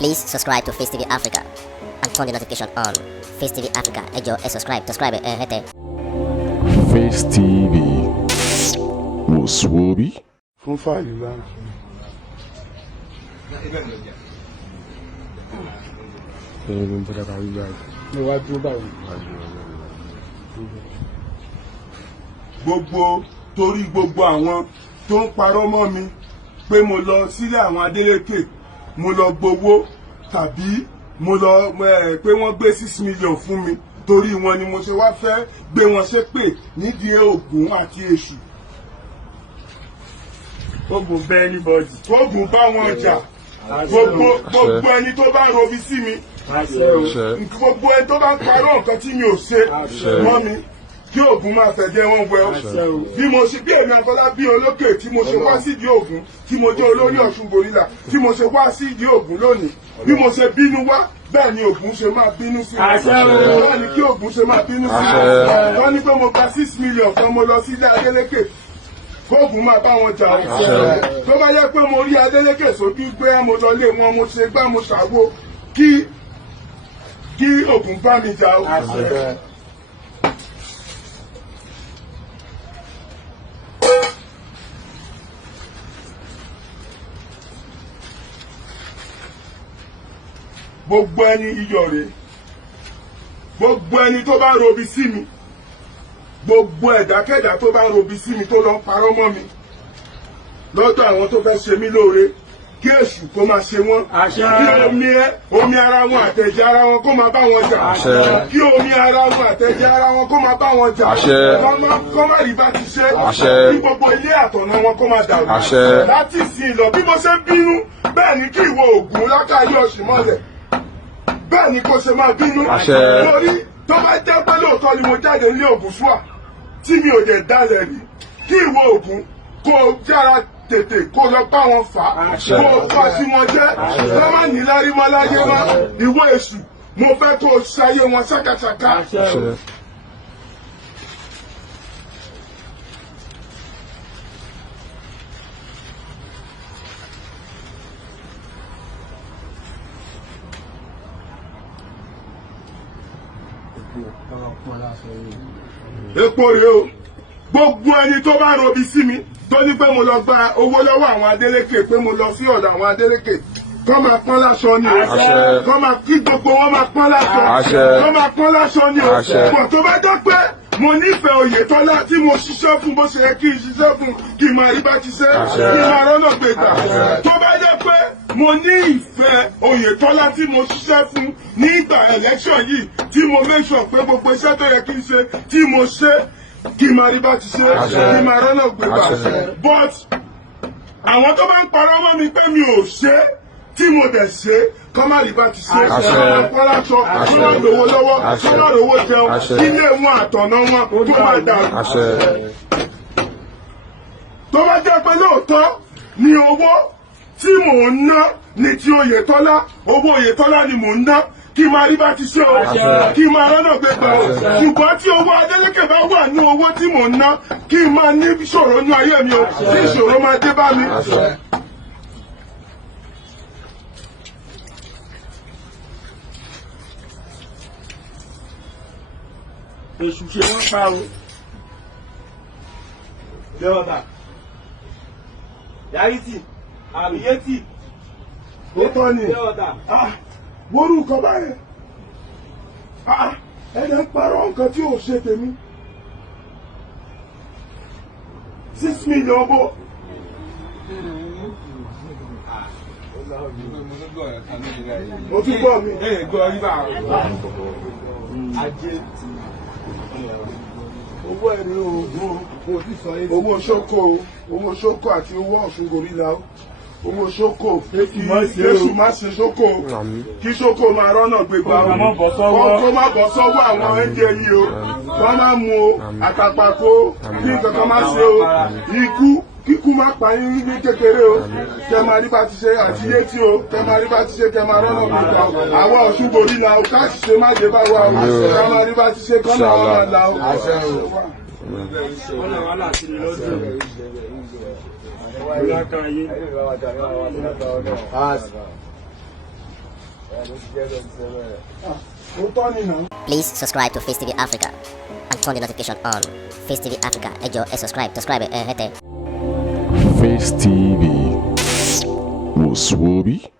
Please subscribe to Face TV Africa and turn the notification on. Face TV Africa, ẹ jọ̀ọ́, subscribe, hete. Face TV was Swoby. Fún fáìlì báńkì. Mo wá dúró báwo. Gbogbo torí gbogbo àwọn tó ń parọ́ mọ́ mi pé mo lọ sílé àwọn Adeleke, mo lọ gbowó tàbí mo lọ pé wọ́n gbé 6 million fún mi torí wọn ni mo ṣe wá fẹ́ gbé wọn ṣépè nídìí Ògún àti Èṣù. Ògún bẹ́ anybody. Ògún bá wọn jà. Gbogbo ẹni tó bá robi sí mi. Gbogbo ẹni tó bá parọ́ nǹkan tí mi ò ṣe mọ́ mi. Kí Ògún máa fẹ̀jẹ̀ wọn wẹ̀ ọ́. Bí mo ṣe bí èmi Akọ́lá bí olókè tí mo ṣe wá sídìí Ògún, tí mo jẹ́ olórí Ọ̀ṣun Gorilla, tí mo ṣe wá sídìí Ògún lónìí. Bí mo ṣe bínú wá, bẹ́ẹ̀ ni Ògún ṣe máa bínú sí mi. Bẹ́ẹ̀ ni kí Ògún ṣe máa bínú sí mi. Wọ́n ní pé mo gba 6 million kan mo lọ sílé Adeleke. Ògún máa bá wọn jà ọ́. Tó bá yẹ pé mo rí Adeleke sójú gbé mo lọ lé wọn, mo ṣe gbá mo ṣàwo kí Ògún bá mi jà ọ́. Gbogbo ẹni iyọ̀ rẹ̀, gbogbo ẹni tó bá robi sí mi, gbogbo ẹ̀dákẹ́dá tó bá robi sí mi tó lọ parọ́ mọ́ mi lọ́dọ̀ àwọn tó fẹ́ ṣe mí lóore, kí Èṣù kó máa ṣe wọ́n, kí omi ara wọn àtẹ̀jẹ̀ ara wọn kó máa bá wọn jà, kí omi ara wọn àtẹ̀jẹ̀ ara wọn kó máa bá wọn jà, kó má rí bá ti ṣe, kí gbogbo ilé àtọ̀nà wọn kó máa dàrú. Láti ìsìn lọ bí mo ṣe bínú, bẹ́ẹ̀ ni kí ìwọ Ògún lákàáyé Ọ̀ṣun mọ́lẹ̀, bẹ́ẹ̀ ni kò ṣe máa bínú. Lórí tó bá jẹ́ pé lóòótọ́ ni mo jáde nílé Ògúnṣúà tí mi ò dẹ̀ dalẹ̀ rí, kí ìwọ Ògún kó jára tètè kó lọ bá wọn fà á, kó fà sí wọn jẹ́, wọ́n má ní lárí mọ́ láyé mọ́. Ìwọ Èṣù, mo fẹ́ kó ṣayé wọn ṣákàṣàkà. Epo rèé o, gbogbo ẹni tó bá robi sí mi tó ní pé mo lọ gba owó lọ́wọ́ àwọn Adeleke, pé mo lọ sí ọ̀dọ̀ àwọn Adeleke, kọ́ máa pọ́n láṣọ ni o, kọ́ máa kí gbogbo wọn máa pọ́n láṣọ, kọ́ máa pọ́n láṣọ ni o. Bọ̀ tó bá jẹ́ pé mo nífẹ̀ẹ́ Oyètọ́lá tí mo ṣiṣẹ́ fún bó ṣe yẹ kí n ṣiṣẹ́ fún, kí n máa rí bá ti ṣe, kí n máa rọ́nà gbé gbà. Tó bá jẹ́ pé mo ní ìfẹ́ Oyètọ́lá tí mo ṣiṣẹ́ fún nígbà election yìí, tí mo make sure pé gbogbo iṣẹ́ tó yẹ kí n ṣe tí mo ṣe, kí n máa rí bá ti ṣe, kí n máa rọ́nà gbé gbà. But àwọn tó bá ń parọ́ mọ́ mi pé mi ò ṣe tí mo dẹ̀ ṣe, kọ́ má rí bá ti ṣe, kọ́ máa pọ́n láṣọ, kọ́ máa lówó lọ́wọ́, kọ́ máa lówó jẹun, ilé wọn àtọ̀nà wọn tó máa dàrú. Tó bá jẹ́ pé lóòótọ́ ni owó tí mò ń ná ní ti Oyètọ́lá, owó Oyètọ́lá ni mò ń ná, kí máa rí bá ti ṣe o, kí máa rọ́nà gbé gbà o. Ṣùgbọ́n tí owó Adeleke bá wà ní owó tí mò ń ná, kí n máa ní ìṣòro ní ayé mi o, kí ìṣòro máa dé bá mi. Èṣù ṣe wọ́n pa o. Lẹ́wọ̀ta. Yàrítì, àbíyétì. Ó tọ́ ni. Lẹ́wọ̀ta. Wórú nǹkan báyẹn. Ẹ̀dẹ̀ ń parọ́ nǹkan tí ò ṣe tèmi. 6 million bó. Mo tún gbọ́ mi. Gbọ́ rí bá ajé. Owó ẹ̀rí owó ṣókò àti owó Ọ̀ṣun Gorilla, owó ṣókò, Jésù má ṣe ṣókò, kí ṣókò máa rọ́nà gbégbá o, kó má bọ́ sọ́wọ́ àwọn ẹ̀jẹ̀ yìí o, wọ́n máa mú o, àtàpàkò, kí nǹkan kan máa ṣe o, kíkú má pa yín ní kékeré o, kẹ máa rí bá ti ṣe àti yétí o, kẹ máa rí bá ti ṣe, kẹ máa rọ́nà gbégbá o, àwọn Ọ̀ṣun Gorilla o, ká sì ṣe má dé bá wa o, kẹ máa rí bá ti ṣe kọ́nà ọ̀nà là o. ó tọ́ nìyẹn. Please subscribe to Face TV Africa and turn the notification on. Face TV Africa, ẹ jọ̀ọ́ ẹ subscribe hẹ́tẹ̀. Face TV was Swoby.